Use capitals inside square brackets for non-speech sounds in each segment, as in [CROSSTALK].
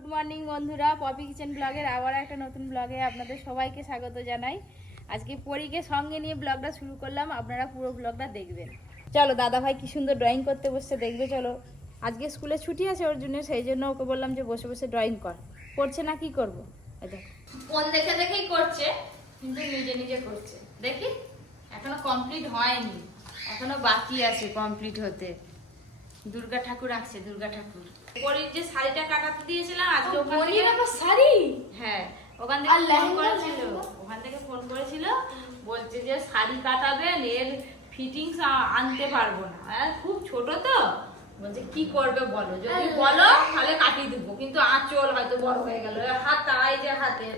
Good morning বন্ধুরা, Poppy kitchen ব্লগের আবার একটা নতুন ব্লগে আপনাদের সবাইকে স্বাগত জানাই। আজকে পরীকে সঙ্গে নিয়ে ব্লগটা শুরু করলাম, আপনারা পুরো ব্লগটা দেখবেন। চলো, দাদা ভাই কি সুন্দর ড্রয়িং করতে বসছে, দেখবে, চলো। আজকে স্কুলে ছুটি আছে ওর জন্য, সেই জন্য ওকে বললাম যে বসে বসে ড্রয়িং কর। করছে না, কি করব? ফোন দেখে দেখেই করছে, কিন্তু নিজে নিজে করছে। দেখি, এখনও কমপ্লিট হয়নি। এখনও বাকি আছে কমপ্লিট হতে। দুর্গা ঠাকুর আছে দুর্গা ঠাকুর। পরের যে শাড়িটা কাটাতে দিয়েছিলাম আজকে ওখান থেকে শাড়ি? হ্যাঁ ওখান থেকে ফোন করেছিল। ওখান থেকে ফোন করেছিল বলছে যে শাড়ি কাটাবেন এর ফিটিংস আনতে পারব না। খুব ছোট তো। বলছে কি করবে বলো? যদি বলো তাহলে কাটিয়ে দেবো। কিন্তু আঁচল হয়তো বড় হয়ে গেল। হাত এই যে হাতের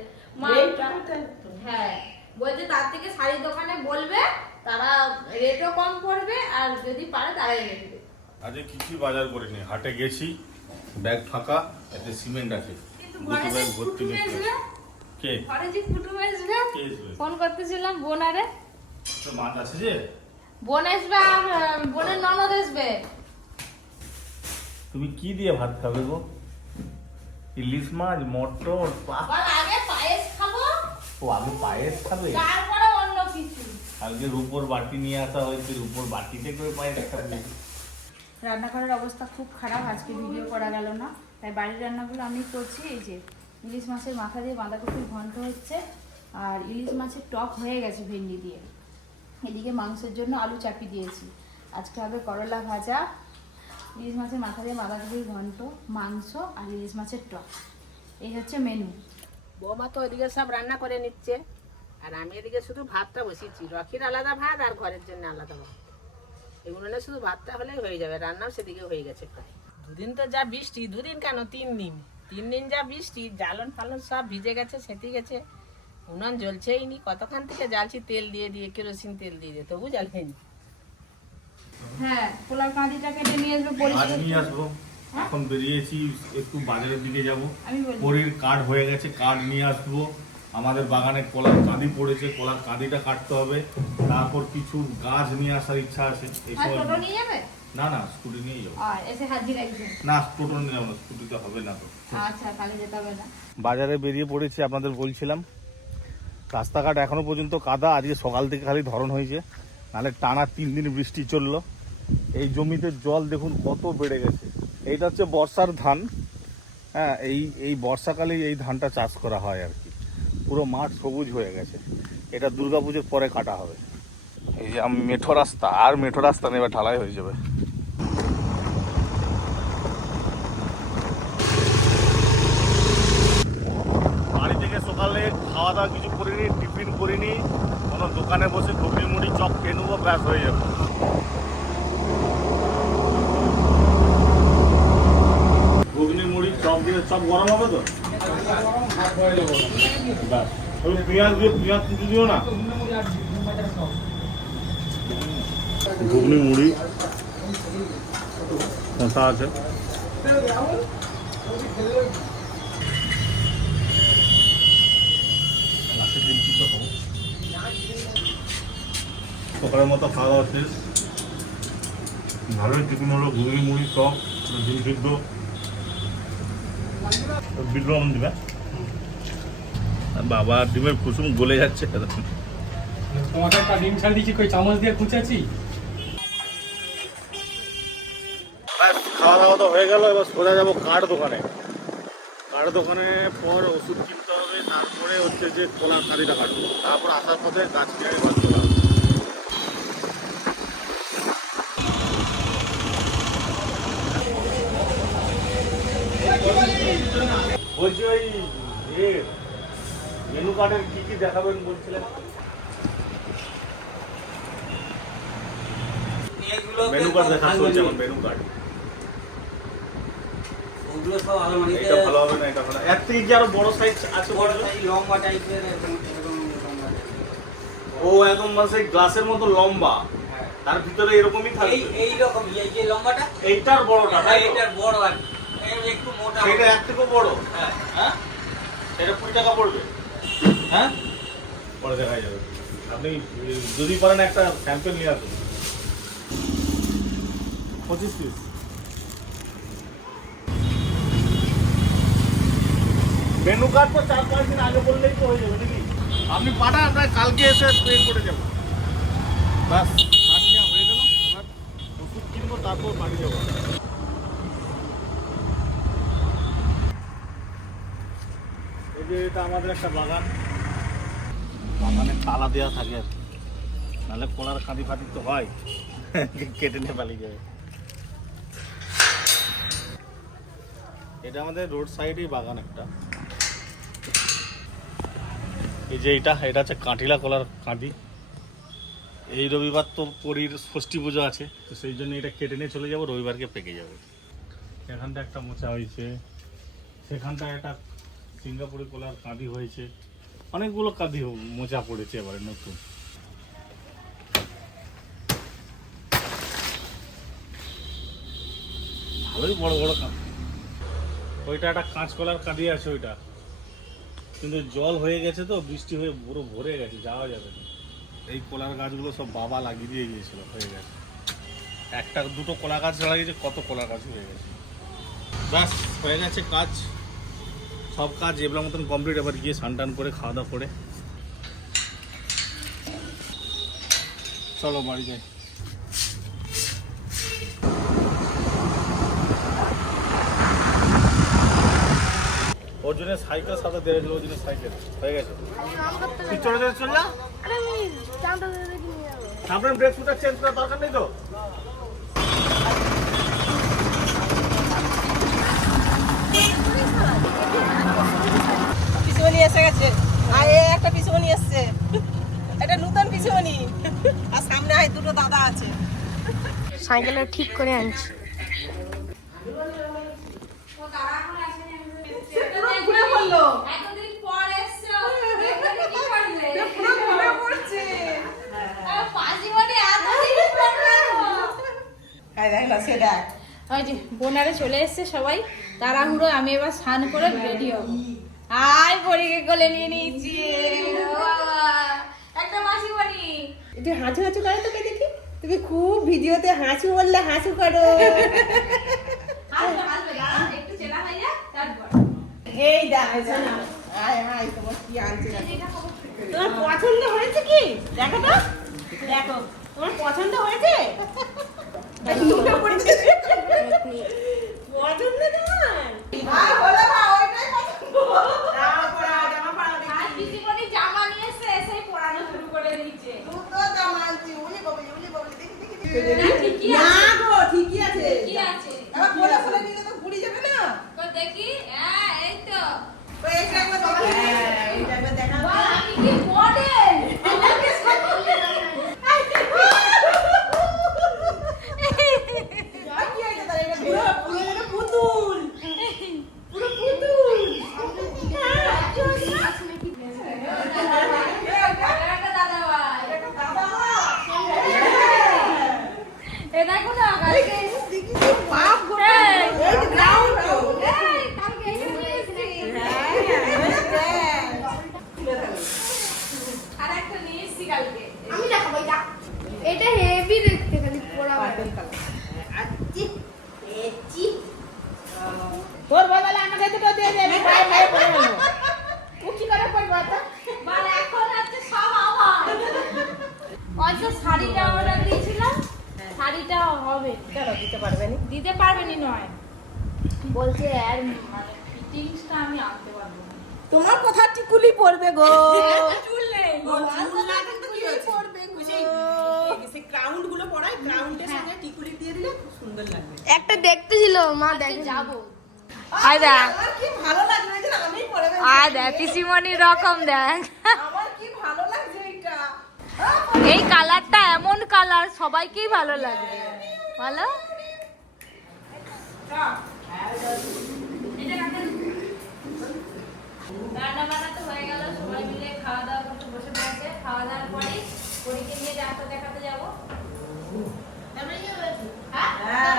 হ্যাঁ বলছে তার থেকে শাড়ির দোকানে বলবে তারা রেটও কম করবে আর যদি পারে তারা এনে দেবে। আজকে কিছুই বাজার করিনি? হাটে গেছি ব্যাগ ফাঁকা এতে সিমেন্ট আছে। দুটো ব্যাগ ভর্তি কে? ঘরে যে কুটুম আসবে ফোন করতেছিলাম বোনারে তো মাছ আছে যে? বোন আসবে আর বোনের ননদ আসবে। তুমি কি দিয়ে ভাত খাবে গো? ইলিশ মাছ মটর আগে পায়েস খাব। ও আগে পায়েস খাবে? তারপরে অন্য কিছু। কালকে রূপোর বাটি নিয়ে আসা হয়েছে রূপোর বাটিতে করে পায়েস খাবে। রান্নাঘরের অবস্থা খুব খারাপ, আজকে ভিডিও করা গেল না। তাই বাড়ির রান্নাগুলো আমি করছি, এই যে ইলিশ মাছের মাথা দিয়ে বাঁধাকপির ঘন্ট হচ্ছে, আর ইলিশ মাছের টক হয়ে গেছে ভেন্ডি দিয়ে। এদিকে মাংসের জন্য আলু চাপি দিয়েছি। আজকে হবে করলা ভাজা, ইলিশ মাছের মাথা দিয়ে বাঁধাকপির ঘন্ট, মাংস আর ইলিশ মাছের টক। এই হচ্ছে মেনু বৌমা তো ওইদিকে সব রান্না করে নিচ্ছে, আর আমি এদিকে শুধু ভাতটা বসিয়েছি। রকির আলাদা ভাত আর ঘরের জন্য আলাদা ভাত। এগুলো না শুধু ভাতটা হলেই হয়ে যাবে রান্নাও সেদিকে হয়ে গেছে প্রায়। দুদিন তো যা বৃষ্টি দুদিন কেন? তিন দিন। তিন দিন যা বৃষ্টি জ্বালন ফালন সব ভিজে গেছে সেটি গেছে। উনান জ্বলছেই নি কতক্ষণ থেকে জ্বালছি তেল দিয়ে দিয়ে কেরোসিন তেল দিয়ে দিয়ে তবু জ্বালেনি হ্যাঁ পোলাও কাঁদিটা কেটে নিয়ে আসবে মাছ পরিষ্কার নিয়ে আসব। এখন বেরিয়েছি একটু বাজারের দিকে যাব। পরির কাঠ হয়ে গেছে কাঠ নিয়ে আসব। আমাদের বাগানে কলার কাঁদি পড়েছে কলার কাঁদিটা কাটতে হবে। তারপর কিছু গাছ নিয়ে আসার ইচ্ছা আছে এই যাবে? না না স্কুটি নিয়ে যাব। না টোটো নিয়ে যাব না স্কুটিতে হবে না তো। আচ্ছা বাজারে বেরিয়ে পড়েছি আপনাদের বলছিলাম। রাস্তাঘাট এখনও পর্যন্ত কাদা আজকে সকাল থেকে খালি ধরন হয়েছে। নাহলে টানা তিন দিন বৃষ্টি চলল। এই জমিতে জল দেখুন কত বেড়ে গেছে। এইটা হচ্ছে বর্ষার ধান। হ্যাঁ এই এই বর্ষাকালে এই ধানটা চাষ করা হয় আর কি। পুরো মাঠ সবুজ হয়ে গেছে। এটা দুর্গাপুজোর পরে কাটা হবে। এই যে মেঠো রাস্তা, আর মেঠো রাস্তা নেই, এবার ঢালাই হয়ে যাবে। বাড়ি থেকে সকালে খাওয়া দাওয়া কিছু করিনি, টিফিন করিনি, কোনো দোকানে বসে ঘুগনি মুড়ি চপ খেয়ে নেব, ব্যাস হয়ে যাবে। ঘুগনি মুড়ি চপ দিয়ে, চপ গরম হবে তো? পেঁয়াজ পেঁয়াজ কুচি দিও না ঘুগনি মুড়ি। কষা আছে? সকালের মতো খাওয়া দাওয়া শেষ ভালোই টিফিন হলো ঘুগনি মুড়ি চপ ডিম সিদ্ধ। লবণ দিবে। বাবা ডিমের কুসুম গলে যাচ্ছে। তোমাকে একটা ডিম ছাড় দিচ্ছি কই চামচ দিয়ে খুঁচেছি খাওয়া দাওয়া তো হয়ে গেল এবার সোজা যাব কাঠ দোকানে। কাঠ দোকানে পর ওষুধ কিনতে হবে তারপরে হচ্ছে যে কলার কাঁদিটা কাটবো। তারপর আসার পথে গাছ কিনে বাদ বলছি ওই মেনু কার্ডের কি কি দেখাবেন বলছিলেন? মেনু কার্ড দেখা চলছে এখন মেনু কার্ড ওগুলো সব আলমারিতে এটা ভালো হবে না এটা ভালো। এর থেকে কি আরও বড় সাইজ আছে বড় বড় সাইজ লম্বা টাইপের এরকম এরকম লম্বা। ও একদম মানে গ্লাসের মতো লম্বা। হ্যাঁ। তার ভিতরে এরকমই থাকবে। এই এই রকম এই যে লম্বাটা? এইটার বড়টা হ্যাঁ? এটার বড় আর একটু মোটা। এক থেকে বড়? হ্যাঁ। হ্যাঁ? সেটা কুড়ি টাকা পড়বে। হ্যাঁ? পরে দেখা যাবে। আপনি, যদি পারেন একটা স্যাম্পেল নিয়ে আসুন। পঁচিশ পিস মেনু কার্ড তো চার পাঁচ দিন আগে বললেই তো হয়ে যাবে, নাকি? আপনি পাঠান, আপনার কালকে এসে পে করে যাব বাস নেওয়া হয়ে গেল। এবার ওষুধ কিনবো, তারপর বাড়ি যাব। এই যে এটা আমাদের একটা বাগান। বাগানে তালা দেওয়া থাকে। আর। নাহলে কলার খাঁদি ফাঁদি তো হয়। কেটে নিয়ে পালিয়ে যাবে। এটা আমাদের রোড সাইডেই বাগান একটা। এই যে এটা এটা হচ্ছে কাঁঠিলা কলার কাঁদি এই রবিবার তো পরীর ষষ্ঠী পুজো আছে, তো সেই জন্য এটা কেটে নিয়ে চলে যাব, রবিবারকে পেকে যাবে। এখানটা একটা মোচা হয়েছে। সেখানটা একটা সিঙ্গাপুরি কলার কাঁদি হয়েছে। অনেকগুলো কাঁদি মোচা পড়েছে এবারে নতুন। ভালোই বড় বড় কাঁদি ওইটা একটা কাঁচকলার কাঁদি আছে ওইটা। কিন্তু জল হয়ে গেছে তো, বৃষ্টি হয়ে পুরো ভরে গেছে, যাওয়া যাবে না। এই কলার গাছগুলো সব বাবা লাগিয়ে দিয়ে গিয়েছিল, হয়ে গেছে। একটা দুটো কলা গাছ লাগিয়েছে কত কলা গাছ হয়ে গেছে। ব্যাস, হয়ে গেছে কাজ। সব কাজ এবার মতন কমপ্লিট এবার গিয়ে স্নান টান করে খাওয়া দাওয়া করে। চলো বাড়ি যাই। ওর জন্য সাইকেল সাথে দেড় ওর জন্য সাইকেল হয়ে গেছে? তুই চলে চলে চলে যা। সামনে ব্রেক ফুটার চেঞ্জ করার দরকার নেই তো পিসুমনি এসে গেছে আর এ এসছে। এটা নতুন পিসুমনি আর সামনে হয় দুটো দাদা আছে। সাইকেলটা ঠিক করে আনছি। ওই যে বোনারে চলে এসছে সবাই। তাড়াহুড়ো আমি এবার স্নান করে রেডি হব। আয় পরীকে কোলে নিয়ে নিয়েছি ও বাবা, একটা মাসি বাড়ি একটু হাঁচু হাঁচু করো তোকে দেখি? তুমি খুব ভিডিওতে হাঁচু বললে হাঁচু করো। এই তোমার পছন্দ হয়েছে কি? দেখো তো। দেখো তোমার পছন্দ হয়েছে? [LAUGHS] পছন্দ তোমার হ্যাঁ বলো মা ওইটাই পছন্দ জামা পরা জামা পরা আর পিসিমণি জামা নিয়ে এসে এসেই পরানো শুরু করে দিয়েছে দুটো জামা আনছি উনি বলি উনি বলি দেখি দেখি না, ঠিকই গো ঠিকই আছে। ঠিকই আছে। আবার বলে বলে নিলে তো ঘুরি যাবে না। তো দেখি হ্যাঁ এই তো। ওই একবার দেখি হ্যাঁ এইটা একবার দেখা বল আমি কি মডেল আর কি হয়েছে তার এটা পুরো পুরো যেন পুতুল পুরো পুতুল একটা দাদা ভাই দাদা এ দেখো না কালকে বাপ গো এই, এই গ্রাউন্ড এই, কালকে এসে এসেছি। আর একটা নিয়ে এসেছি কালকে আমি দেখাবো এটা এটা হেভি দেখতে খালি পোড়া তোর বদলে আমাকে দুটো দিয়ে দে আমি পায়ে পায়ে পড়ে নেব ও কি করে পড়ব তো মানে এখন হচ্ছে সব আমার ওই যে শাড়িটা অর্ডার দিয়েছিলাম শাড়িটা হবে কেন দিতে পারবে না দিতে পারবেনি নয়। বলছে আর মানে ফিটিংসটা আমি আনতে পারব তোমার কথা টিকুলি পড়বে গো। [LAUGHS] চুল নেই। চুল না কিন্তু কি পড়বে গো। সেই ক্রাউনগুলো ক্রাউনটার সঙ্গে টিকুলি দিয়ে দিলে খুব সুন্দর লাগবে। একটা দেখতে ছিল মা দেখে যাব। আয় দেখ। আমার কি ভালো লাগবে যে আমি পরে আয় দেখ পিসিমণির রকম দেখ। আমার কি ভালো লাগছে এটা এই কালারটা এমন কালার সবাইকেই ভালো লাগবে। ভালো? রান্না বান্না তো হয়ে গেল সবাই মিলে খাওয়া দাওয়া করতে বসে পড়েছে খাওয়া দাওয়ার পরে পরীকে নিয়ে ডাক্তার দেখাতে যাব হ্যাঁ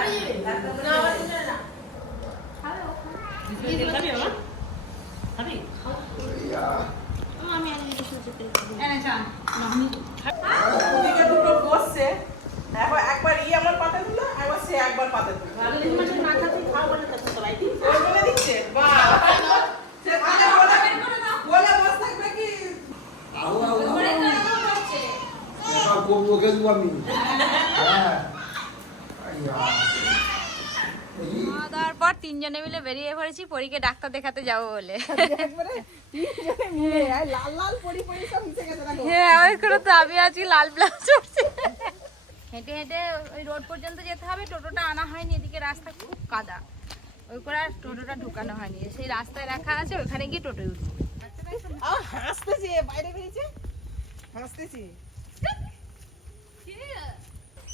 খাবি আমার খাবি এনে চান ওদিকে দুটো বসছে একবার একবার ই আমার পাতে দিল একবার সে একবার পাতে দিল না খাতে খাও বলে তো সবাই ওই বলে দিচ্ছে বাহ সে পাতে দেবো আমি। হ্যাঁ। খাওয়া দাওয়ার পর তিনজনে মিলে বেরিয়ে পড়েছি পরীকে ডাক্তার দেখাতে যাব বলে। হ্যাঁ ওই করে তো আমি আজকে লাল ব্লাউজ পরছি। হেঁটে হেঁটে ওই রোড পর্যন্ত যেতে হবে টোটোটা আনা হয়নি এদিকে রাস্তা খুব কাদা। ওই করে আর টোটোটা ঢুকানো হয়নি সেই রাস্তায় রাখা আছে ওখানে গিয়ে টোটো উঠবো। হাসতেছে বাইরে বেরিয়েছে? হাসতেছি।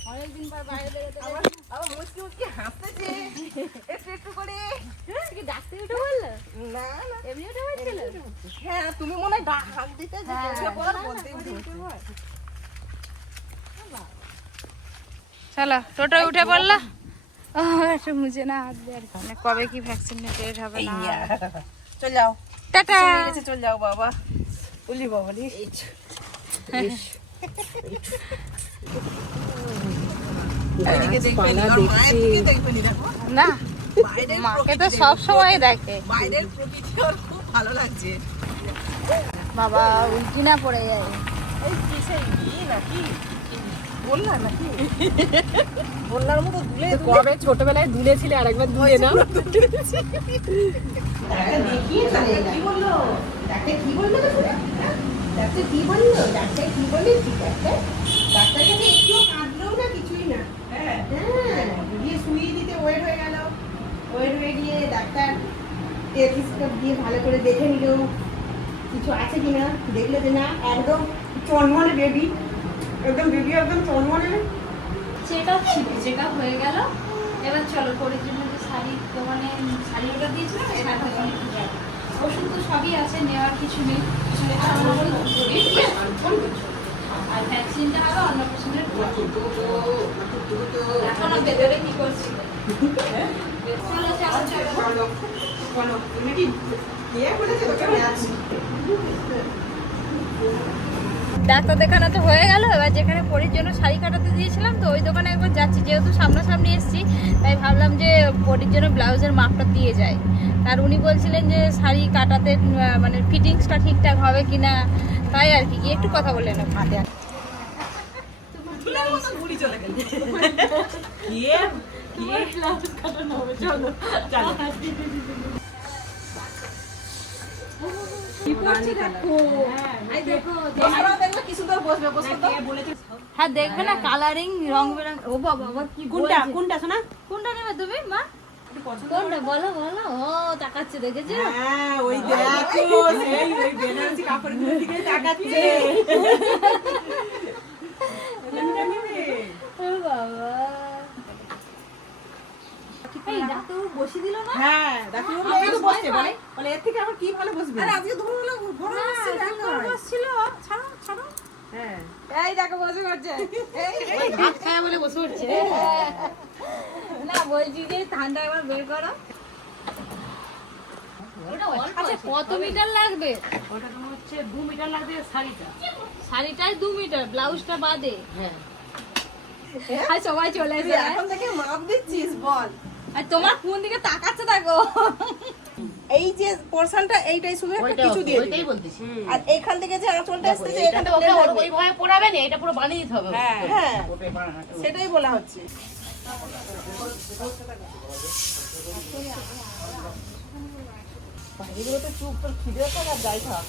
অনেকদিন পর বাইরে বেরোতে আবার মুচকি মুচকি হাসতেছে। [LAUGHS] একটু একটু করে। কি ডাকতে উঠে বলল? না না। এমনি উঠে বলছিল? হ্যাঁ তুমি মনে হয় ডাক হাঁক দিতে যে উঠে পড়ার বলতেই চলো টোটো উঠে পড়ল একটু মুছে না হাত দিয়ে মানে কবে কি ভ্যাকসিন ডেট হবে না? চল যাও। টাটা। চল যাও বাবা। বলি বাবা [LAUGHS] নি, মাকে তো প্রকৃতি সব সময় দেখে। বাইরের প্রকৃতি ওর খুব ভালো লাগছে। বাবা উল্টি না পড়ে যায়। এই কিসের নাকি? বললা নাকি? বললার মতো দুলে কবে ছোটবেলায় দুলেছিলে আরেকবার দুলে না কি বলল? ডাক্তার কি বলল হ্যাঁ? ডাক্তার কি বলল? ডাক্তার কি বলে ঠিক আছে। ডাক্তার কাছে একটু কাঁদলেও না কিছুই না। হ্যাঁ দিয়ে শুয়ে দিতে ওয়েট হয়ে গেল। ওয়েট হয়ে গিয়ে ডাক্তার টেলিস্কোপ দিয়ে ভালো করে দেখে নিল। কিছু আছে কিনা? দেখল যে না একদম চনমনে বেবি একদম বেবি একদম চনমনে। চেক আপ ছিল চেক আপ হয়ে গেল। এবার চলো পরের জন্য যে শাড়ি দোকানে শাড়ি অর্ডার দিয়েছিলাম সেটা দোকানে কি ওষুধ তো সবই আছে নেওয়ার কিছু নেই। ডাক্তার দেখানো তো হয়ে গেল, এবার যেখানে পরির জন্য শাড়ি কাটাতে দিয়েছিলাম, তো ওই দোকানে একবার যাচ্ছি, যেহেতু সামনাসামনি এসেছি তাই ভাবলাম যে বডির জন্য ব্লাউজের মাপটা দিয়ে যায় আর উনি বলছিলেন যে শাড়ি কাটাতে মানে ফিটিংসটা ঠিকঠাক হবে কিনা তাই আর কি গিয়ে একটু কথা বলে নেব। হাতে চলে। হ্যাঁ দেখবে না কালারিং রং বেরং ও বাবা কি কোনটা কোনটা শোনা? কোনটা নেবে তুমি মা? কোনটা? বলো বলো। ও তাকাচ্ছে দেখেছ? হ্যাঁ ওই দেখো সেই ওই বেনারসি কাপড়গুলোর দিকে তাকাচ্ছে [LAUGHS] ও বাবা এই ডাক্তারবাবু বসিয়ে দিল না হ্যাঁ দেখো আজকে তো বসছে বলে। বলে এর থেকে আমার কি ভালো বসবে? আরে আজকে ধরো হলো ঘোরা বসছে দেখো বসছিল। ছাড়ো ছাড়ো। হ্যাঁ। এই দেখো বসে করছে ভাত খায় বলে বসে উঠছে না বলছি যে ঠান্ডা একবার বের করো। আচ্ছা কত মিটার লাগবে? ওটা তোমার হচ্ছে দু মিটার লাগবে শাড়িটা। শাড়িটাই দু মিটার ব্লাউজটা বাদে। আর সবাই চলে এসে এখন থেকে মাপ দিচ্ছিস বল। আর তোমার কোন দিকে তাকাচ্ছে দেখো। এই যে পোরশনটা এইটাই শুধু একটা কিছু দিয়ে বলতেছি। আর এইখান থেকে যে আঁচলটা আসছে এখানটা প্লেন রাখবি। ওইভাবে পড়াবে না এটা পুরো বানিয়ে দিতে হবে হ্যাঁ সেটাই বলা হচ্ছে। চুপ তোর থাক যাই থাক।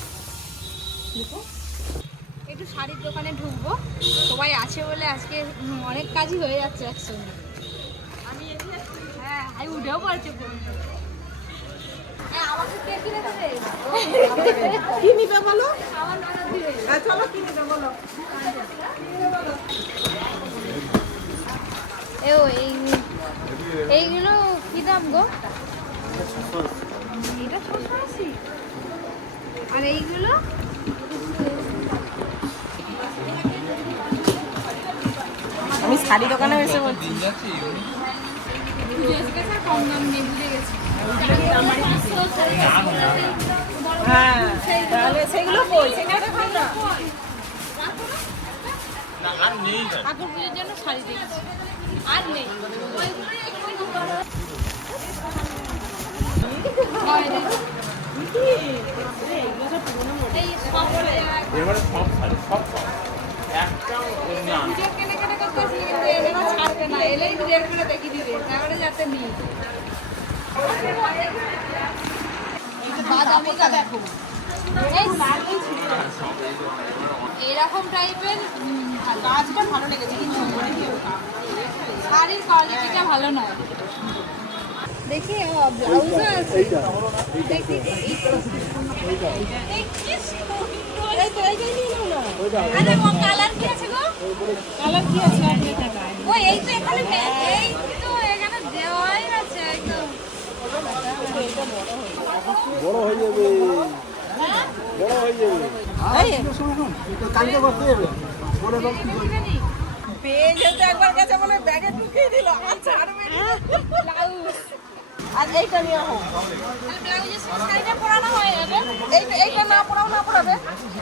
একটু শাড়ির দোকানে ঢুকবো। সবাই আছে বলে আজকে অনেক কাজই হয়ে যাচ্ছে একসঙ্গে। হ্যাঁ আমি উঠেও পড়ছে হ্যাঁ কে নিবে বলো? হ্যাঁ চলো কি নিবে বলো? ও এই এইগুলো কি দাম গো? এটা ছশো আশি। আর এইগুলো? আমি শাড়ি দোকানে এসে বলছি। হ্যাঁ তাহলে জন্য শাড়ি দেখেছি হয় এবারে সব সব সব এরকম টাইপের কাজটা ভালো লেগেছে কিন্তু শাড়ির কোয়ালিটিটা ভালো নয়। দেখি ব্লাউজও আছে। দেখি। এই তো। এই কি সুন্দর। আরে ও কালার কি আছে গো কালার কি আছে আপনি টাকায় ও এই তো এখানে মে- এই তো এখানে দেওয়াই আছে এই তো বড় হয়ে যাবে বড় হয়ে যাবে কালকে করতে যাবে করবে? পেয়ে যেতে একবার গেছে বলে ব্যাগে ঢুকিয়ে দিল আর ছাড়বে না। আর এইটা নিয়ে হোক হয়ে এইটা না পড়াও না পড়াবে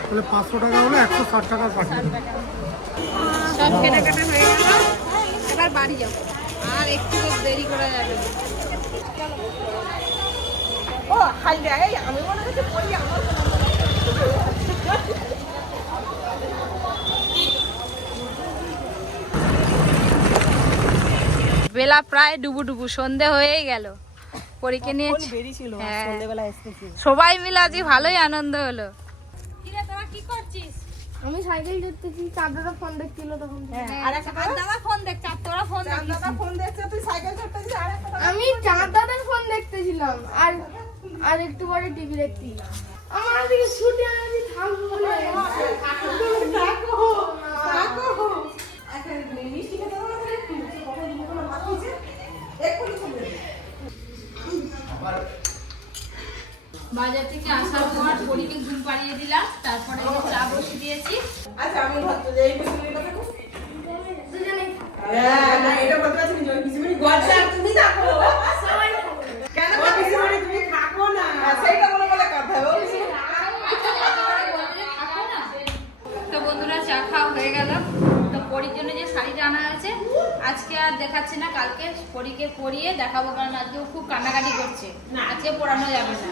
তাহলে পাঁচশো টাকা হলে একশো ষাট টাকা পাঠিয়ে সব কেনাকাটা হয়ে গেল। এবার বাড়ি যাও। আর একটু তো দেরি করা যাবে ও হাই এই আমি মনে করছি পড়ি আমার বেলা প্রায় ডুবু ডুবু সন্ধে হয়েই গেল। পরীক্ষা নিয়ে হ্যাঁ। সবাই মিলে আজকে ভালোই আনন্দ হলো। কি করছিস? আমি সাইকেল ধরতেছি চাঁদাটা ফোন দেখছিল তখন আর দাদা ফোন দেখ চার তোরা ফোন দাদা ফোন দেখছে তুই সাইকেল আর আমি চাঁদাদের ফোন দেখতেছিলাম আর আর একটু পরে টিভি দেখছিলাম আমার আজকে ছুটি আমি থাকব বলে বাজার থেকে আসার পর পরীকে ঘুম পাড়িয়ে দিলাম তারপরে এই যে চা বসে দিয়েছি আচ্ছা আমি ভাবছি যে এই বিস্কুটের কথা হ্যাঁ না এটা বলতে পারছি না ওই বিস্কুট গজা তুমি থাকো কেন বিস্কুট তুমি থাকো না সেইটা বলে বলে কথা ও বিস্কুট তো বন্ধুরা চা খাওয়া হয়ে গেল তো পরীর জন্য যে শাড়িটা আনা আছে আজকে আর দেখাচ্ছি না কালকে পরীকে পরিয়ে দেখাবো কারণ আজকে খুব কান্নাকাটি করছে। আজকে পড়ানো যাবে না।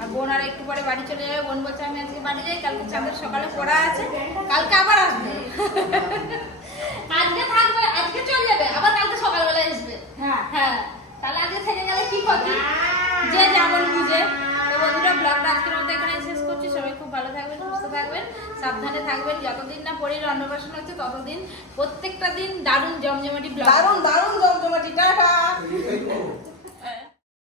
আর বোন আর একটু পরে বাড়ি চলে যাবে। বোন বলছে আমি আজকে বাড়ি যাই কালকে চাঁদের সকালে পড়া আছে। কালকে আবার আসবে। আজকে থাকবে আজকে চলে যাবে আবার কালকে সকালবেলা আসবে। হ্যাঁ। হ্যাঁ। তাহলে আজকে থেকে গেলে কি করবি? যে যেমন বুঝে। তো বন্ধুরা ব্লগটা আজকের মতো এখানে শেষ করছি সবাই খুব ভালো থাকবেন সুস্থ থাকবেন সাবধানে থাকবেন। যতদিন না পরীর অন্নপ্রাশন হচ্ছে ততদিন প্রত্যেকটা দিন দারুণ জমজমাটি ব্লগ দারুণ দারুণ জমজমাটি টাটা।